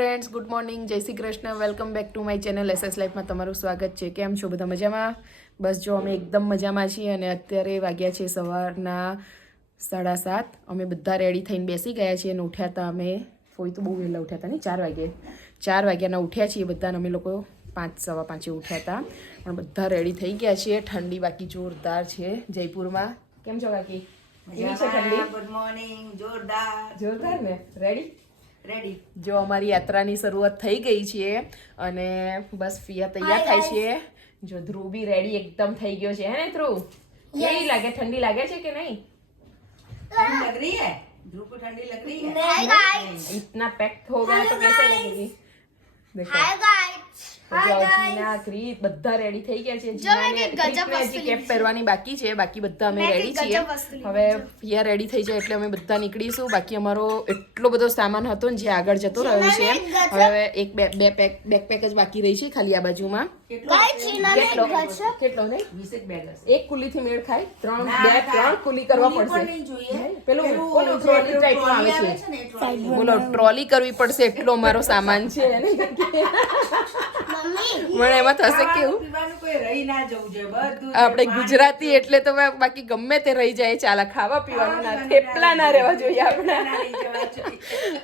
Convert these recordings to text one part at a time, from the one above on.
Friends, good morning, જય Shri Krishna. Welcome back to my channel SS લાઈફમાં તમારું સ્વાગત છે. કેમ છો બધા? મજામાં? બસ જો અમે એકદમ મજામાં છીએ અને અત્યારે વાગ્યા છે સવારના 7:30. અમે બધા રેડી થઈને બેસી ગયા છીએ અને ઉઠ્યા હતા અમે. ફોઈ તો બહુ વહેલા ઉઠ્યા હતા, નહીં 4 વાગે. 4 વાગ્યાના ઉઠ્યા છીએ બધા. અમે લોકો 5, સવા 5 ઉઠ્યા હતા પણ બધા રેડી થઈ ગયા છીએ. ઠંડી બાકી જોરદાર છે જયપુરમાં. કેમ છો કાકી? કેવી છે ઠંડી? Good morning. જોરદાર ને? Ready ready. જો અમારી યાત્રાની શરૂઆત થઈ ગઈ છે અને બસ ફિયા તૈયાર થાય છે. જો ધ્રુવ બી રેડી એકદમ થઈ ગયો છે, હે ને ધ્રુવ? કેવી લાગે? ઠંડી લાગે છે કે નહીં? ठंड लग रही है? ध्रुव को ठंडी लग रही है? इतना पैक हो गया तो कैसे लगेगी? देखो જીના ક્રીત બધા રેડી થઈ ગયા છે. જીનાને કેપ પહેરવાની બાકી છે, બાકી બધા અમે રેડી છીએ. હવે ફિયા રેડી થઈ જાય એટલે અમે બધા નીકળીશું. બાકી અમારો એટલો બધો સામાન હતો ને જે આગળ જતો રહ્યો છે. હવે એક બેકપેક જ બાકી રહી છે ખાલી આ બાજુમાં. કેટલો નહીં? 20 બેગ હશે. એક કુલીથી મેળ ખાય? ત્રણ કુલી કરવા પડશે. પેલું ટ્રોલી ટાઈપમાં આવે છે. બોલો, ટ્રોલી કરવી પડશે એટલો અમારો સામાન છે. મને એમાં થશે કેવું, પીવાનું કોઈ રહી ના જવું જોઈએ. બધું આપણે ગુજરાતી એટલે તો બાકી ગમે તે રહી જાય ચાલે. ખાવા પીવાનું ના, થેપલા ના રહેવા જોઈએ આપણે.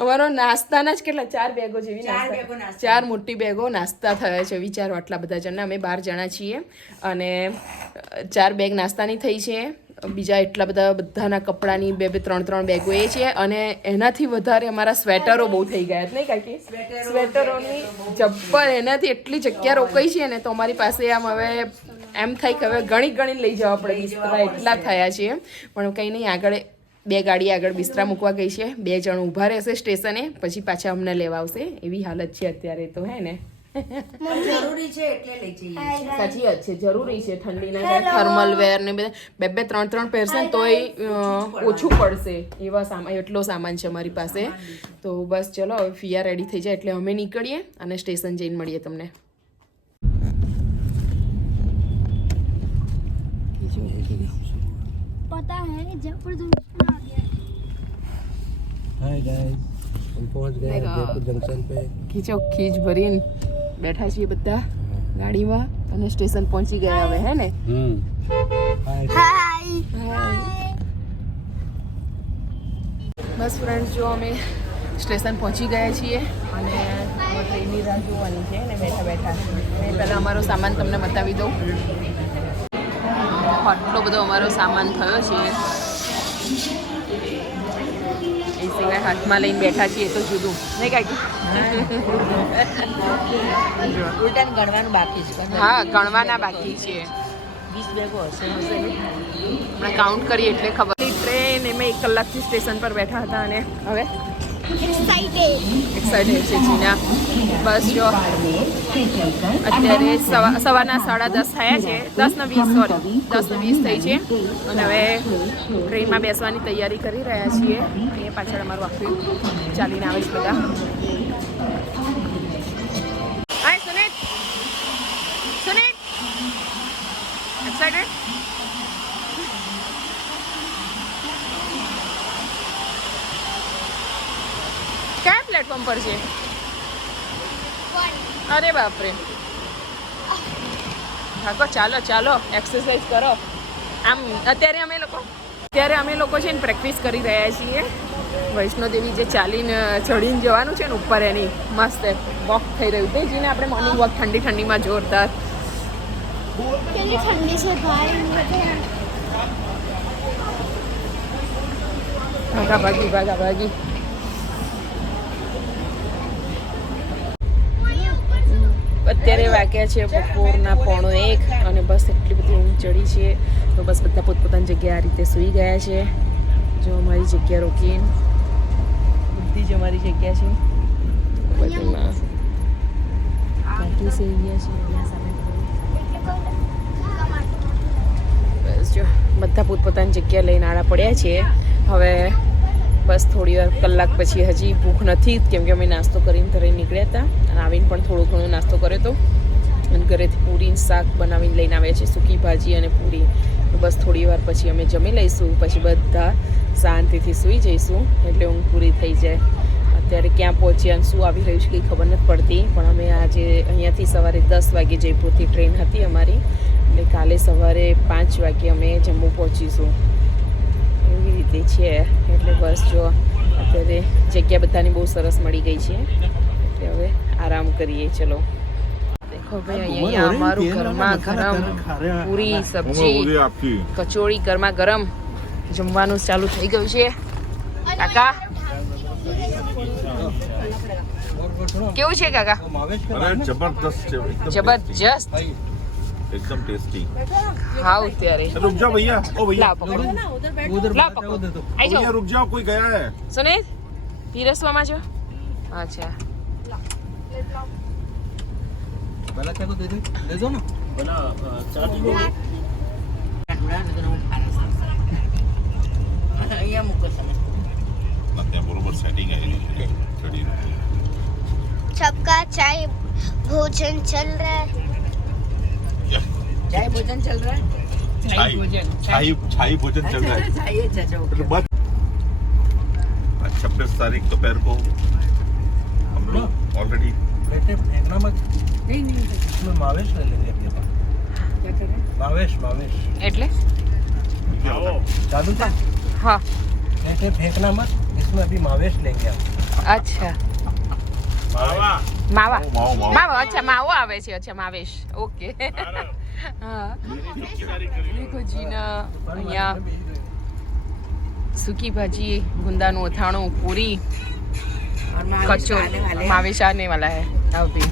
અમારો નાસ્તાના જ કેટલા 4 બેગો જેવી નાસ્તા, 4 મોટી બેગો નાસ્તા થયા છે. વિચારો આટલા બધા જણા, અમે 12 જણા છીએ અને 4 બેગ નાસ્તાની થઈ છે. બીજા એટલા બધાના કપડાની 2-3 બેગો એ છે અને એનાથી વધારે અમારા સ્વેટરો બહુ થઈ ગયા છે, નહીં કાકી? સ્વેટરોની જબ્બર, એનાથી એટલી જગ્યા રોકાઈ છે ને તો અમારી પાસે આમ હવે એમ થાય કે હવે ગણી લઈ જવા પડે. બિસ્તરા એટલા થયા છે પણ કંઈ નહીં. આગળ 2 ગાડી આગળ બિસ્તરા મૂકવા ગઈ છે. 2 જણ ઊભા રહેશે સ્ટેશને, પછી પાછા અમને લેવા આવશે. એવી હાલત છે અત્યારે તો, હે ને? જરૂરી છે એટલે લઈ જઈએ. સાચી વાત છે, જરૂરી છે. ઠંડીના થર્મલ વેર ને બધા 2-3 પહેરશે ને તોય ઓછું પડશે એવા સામાન, એટલો સામાન છે અમારી પાસે. તો બસ ચલો, હવે ફિયા રેડી થઈ જાય એટલે અમે નીકળીએ અને સ્ટેશન જઈને મળીએ તમને. पता है जयपुर जंक्शन आ गया. हाय गाइस, हम पहुंच गए जयपुर जंक्शन पे. ખીચો ખીચ ભરીને બેઠા છીએ બધા ગાડીમાં અને સ્ટેશન પહોંચી ગયા હવે, હે ને? બસ ફ્રેન્ડ્સ, જો અમે સ્ટેશન પહોંચી ગયા છીએ અને હવે ટ્રેનની રાહ જોવાની છે ને બેઠા. પહેલાં અમારો સામાન તમને બતાવી દઉં. આટલો બધો અમારો સામાન થયો છે. એ સિવાય હાથમાં લઈને બેઠા છીએ તો જુદું, નહીં કાકી? ઉલટાન ગણવાનું બાકી છે. હા, ગણવાના બાકી છે. 20 બેગો હશે. આપણે કાઉન્ટ કરીએ એટલે ખબર. ટ્રેન એમાં 1 કલાકથી સ્ટેશન પર બેઠા હતા અને હવે એક્સાઇટેડ છે જીના. બસ જો અત્યારે સવારના 10:30 થયા છે. 10:20 થઈ છે અને હવે ટ્રેનમાં બેસવાની તૈયારી કરી રહ્યા છીએ. અહીંયા પાછળ અમારું આખું ચાલીને આવે છે બધા. હાય સુનિત, એક્સાઇટેડ? કયા પ્લેટફોર્મ પર છે? અરે બાપરે. હા, ચાલો એક્સરસાઇઝ કરો. આમ અત્યારે અમે લોકો છે ને પ્રેક્ટિસ કરી રહ્યા છીએ. વૈષ્ણોદેવી જે ચાલીને ચડીને જવાનું છે ને ઉપર, એની મસ્ત વોક થઈ રહ્યું છે. જીને આપણે મોર્નિંગ વોક ઠંડીમાં જોરદાર. કેટલી ઠંડી છે ભાઈ. ભાગી. અત્યારે વાગ્યા છે બપોરના 1:45 અને બસ એટલી બધી ઊંઘ ચડી છે તો બસ બધા પોતપોતાની જગ્યાએ આ રીતે સૂઈ ગયા છે. જો અમારી જગ્યા રોકીને બધી જ અમારી જગ્યા છે બાજુમાં બાકી સૂઈ ગયા છે. બસ જો બધા પોતપોતાની જગ્યા લઈને આડા પડ્યા છે. હવે બસ થોડી વાર કલાક પછી, હજી ભૂખ નથી કેમ કે અમે નાસ્તો કરીને ઘરે નીકળ્યા હતા અને આવીને પણ થોડો ઘણો નાસ્તો કર્યો હતો અને ઘરેથી પૂરીને શાક બનાવીને લઈને આવ્યા છે, સૂકી ભાજી અને પૂરી. તો બસ થોડી વાર પછી અમે જમી લઈશું, પછી બધા શાંતિથી સૂઈ જઈશું એટલે ઊંઘ પૂરી થઈ જાય. અત્યારે ક્યાં પહોંચ્યા અને શું આવી રહ્યું છે કંઈ ખબર નથી પડતી. પણ અમે આજે અહીંયાથી સવારે 10 વાગે જયપુરથી ટ્રેન હતી અમારી, એટલે કાલે સવારે 5 વાગે અમે જમ્મુ પહોંચીશું. એવી રીતે છે. એટલે બસ જો અત્યારે જગ્યા બધાની બહુ સરસ મળી ગઈ છે, એટલે હવે આરામ કરીએ. ચલો દેખો ભાઈ, અહીંયા અમારું ગરમા ગરમ પૂરી સબ્જી કચોરી ગરમા ગરમ જમવાનું ચાલુ થઈ ગયું છે. કાકા કેવું છે કાકા? અરે જબરદસ્ત છે, જબરજસ્ત, एकदम टेस्टी. ખાવ ત્યારે. रुक जाओ भैया, ओ भैया, લાવ પકડો, લાવ પકડો, આઈ भैया જાઓ. रुक जाओ, कोई गया है. સુનિલ પીરસવામાં છો? અચ્છા, पहला क्या को दे दो ना. અહીંયા મૂકો તમે. ત્યાં બરોબર સેટિંગ આવેલી છે ચડીને. सबका चाय भोजन चल रहा है. ચાય ભોજન ચલ રહા હે? छाई भोजन चल रहा है. ચાય છે જો. तो बस 26 तारीख दोपहर को हम लोग ऑलरेडी बेटे फेंकना मत, નહીં નહીં इसमें मावेश ले लेंगे अपने पास. क्या करे? मावेश मावेश એટલે जादू का. હા, बेटे फेंकना मत, इसमें अभी मावेश लेंगे आप. અચ્છા मावा માવા, मावा માવો. અચ્છા માવો આવે છે. અચ્છા માવેશ, ઓકે. હા દેખો જીના અહીંયા સૂકી ભાજી, ગુંદાનું અથાણું, પૂરી, और मावेश खाने कचौड़ी. वाले मावेश आने वाला है अभी.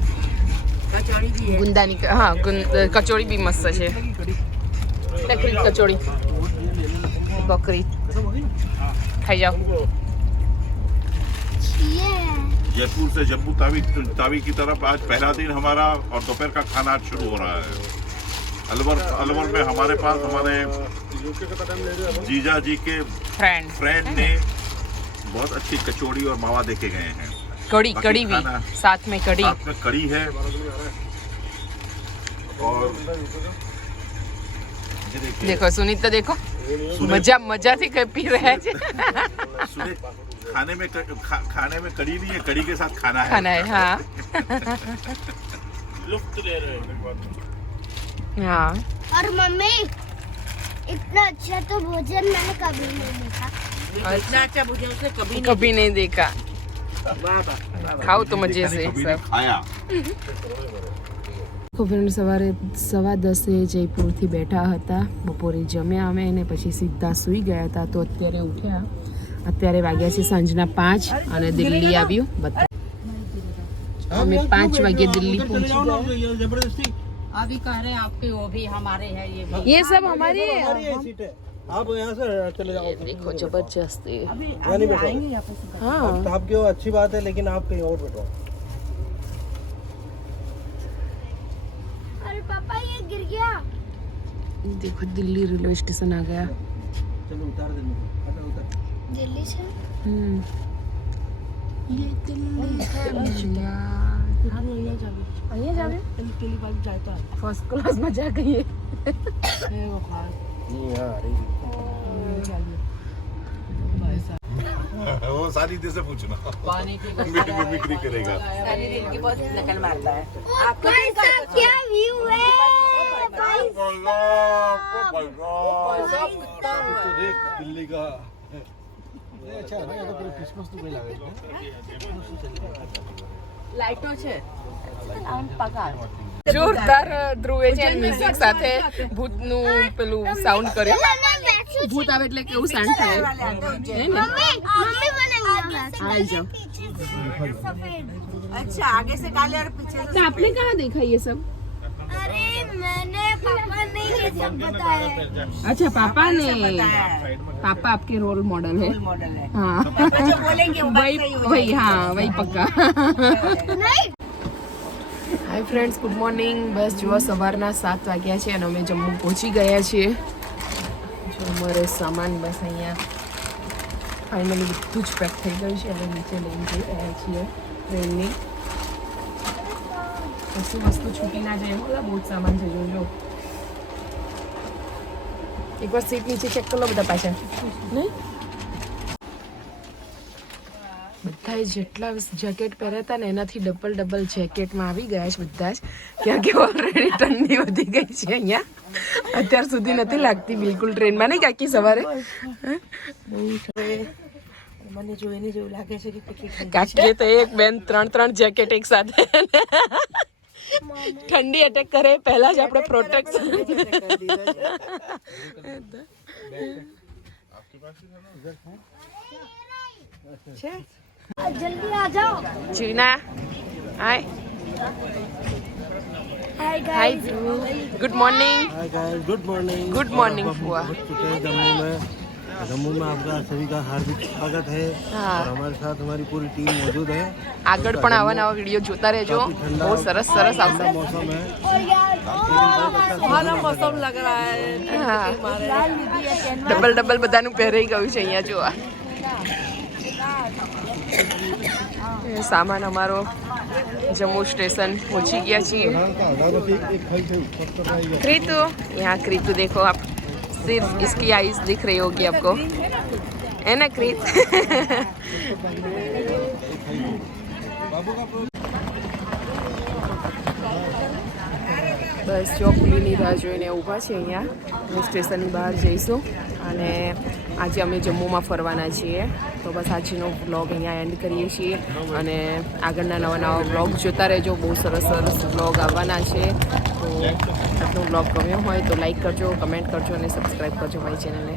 कचौड़ी भी है. गुंदानी हाँ, कचौड़ी भी मस्त है. बकरी कचौड़ी, बकरी खाई जाओ. ये जयपुर से जम्मू तावी की तरफ आज पहला दिन हमारा और दोपहर का खाना आज शुरू हो रहा है. अलवर में हमारे पास हमारे जीजा जी के फ्रेंड फ्रेंड ने बहुत अच्छी कचौड़ी और मावा देके गए हैं. कड़ी, बाकी कड़ी भी खाना- साथ में कड़ी. साथ में कड़ी है और ये देखिए, देखो सुनीत तो देखो सुनीत- मजा मजा से पी रहे हैं. सुनीत, खाने में खाने में कड़ी नहीं है, कड़ी के साथ खाना है. खाना है. हाँ लुफ्त ले रहे हैं. हाँ, और मम्मी इतना अच्छा तो भोजन मैंने कभी नहीं देखा. इतना अच्छा भोजन उसने कभी नहीं. कभी नहीं देखा. वाह वाह वाह. खाओ तो मजे से कभी सब. नहीं खाया. ફ્રેન્ડ સવારે 10:15 જયપુરથી બેઠા હતા, બપોરે જમ્યા અમે અને પછી સીધા સૂઈ ગયા હતા. તો અત્યારે ઉઠ્યા, અત્યારે વાગ્યા છે સાંજના 5 અને દિલ્હી આવ્યું. બધા અમે 5 વાગે દિલ્હી પહોંચી ગયા. जबरदस्ती. अभी कह रहे हैं आपके वो भी हमारे हैं ये भी. ये सब हमारे सीट है, आप यहाँ से चले जाओ. देखो जबरदस्त है. अभी यहाँ नहीं बैठो. आएंगे यहाँ पे. हाँ आपके वो अच्छी बात है, लेकिन आप कहीं और बैठो. अरे पापा ये गिर गया. देखो दिल्ली रेलवे स्टेशन आ गया. चलो उतार देने. हटा उतार. दिल्ली से ये दिल्ली है भैया. અહીંયા જાવે पेली बाजू जाता है. ફર્સ્ટ ક્લાસમાં જા ગઈએ. वो खा. नहीं यहाँ आ रही. वो सारी चीजें पूछना. पानी की मिमिक्री करेगा. सारी दिन की बहुत नकल मारता है. भाई साहब क्या व्यू है. तो देख दिल्ली का. अच्छा है ना, ये तो पूरे क्रिसमस तो नहीं लगे. લાઈટો છે. આમ પગાર. જોરદાર ધ્રુવે છે મ્યુઝિક સાથે ભૂતનું પેલું સાઉન્ડ કર્યું. ભૂત આવે એટલે કેવું સાઉન્ડ થાય હે ને? मम्मी बनेंगे. આવી જાઓ. अच्छा आगे से काले और पीछे से तो आपने कहाँ देखा ये सब? अरे मैंने पापा ने ये सब बताया. अच्छा पापा ने. पापा आपके रोल मॉडल है. मॉडल है. हाँ जो बोलेंगे वो बात वही सही होगी. वही हाँ वही पक्का. नहीं. Hi friends, good morning. બસ જુઓ સવારના 7 વાગ્યા છે અને અમે જમ્મુ પહોંચી ગયા છીએ. જો અમારે સામાન બસ અહીંયા ફાઇનલી બધું જ પેક થઈ ગયું છે. હવે નીચે લઈને જઈ રહ્યા છીએ ટ્રેનની. કશું વસ્તુ છૂટી ના જાય એમ બધા બહુ જ સામાન છે. જોજો એકવાર સીટ નીચે ચેક કરી લો બધા પાછા. નહીં બધાએ જેટલા જેકેટ પહેર્યા હતા ને એનાથી ડબલ જેકેટમાં આવી ગયા છે બધા જ. ક્યાં કે ઓલરેડી ઠંડી વધી ગઈ છે અહીંયા. અત્યાર સુધી નથી લાગતી બિલકુલ ટ્રેનમાં, નહીં કાકી સવારે? મને જોઈને જેવું લાગે છે કે કેટલી કાકીએ તો એક બેન 3 જેકેટ એક સાથે. ઠંડી અટેક કરે પહેલા જ આપણે પ્રોટેક્શન. जल्दी आ जाओ. ચીના hi hi hi good morning. Hi guys, good morning. Good morning अब हम हुआ. पहुंच चुके हैं जम्मू में. जम्मू में आपका सभी का हार्दिक स्वागत है. हाँ. और हमारे साथ हमारी पूरी टीम मौजूद है. આગળ પણ આવા નવા વિડીયો જોતા રહેજો. બહુ સરસ સરસ આવશે. ठंडा मौसम है. સુહાના મોસમ લગ રહા હૈ. હા ડબલ બધાનું પહેરાઈ ગયું છે અહીંયા જોવા. એ સામાન અમારો જમ્મू स्टेशन पहुंची गया છીએ. क्रीतु, यहाँ क्रीतु देखो आप, सिर्फ इसकी आईज दिख रही होगी आपको, है ना क्रीत? બસ જો પુલીની રાહ જોઈને ઊભા છે અહીંયા. સ્ટેશનની બહાર જઈશું અને આજે અમે જમ્મુમાં ફરવાના છીએ. તો બસ આજનો વ્લોગ અહીંયા એન્ડ કરીએ છીએ અને આગળના નવા વ્લોગ જોતા રહેજો. બહુ સરસ વ્લોગ આવવાના છે. તો આજનો વ્લોગ ગમ્યો હોય તો લાઈક કરજો, કમેન્ટ કરજો અને સબસ્ક્રાઈબ કરજો મારી ચેનલને.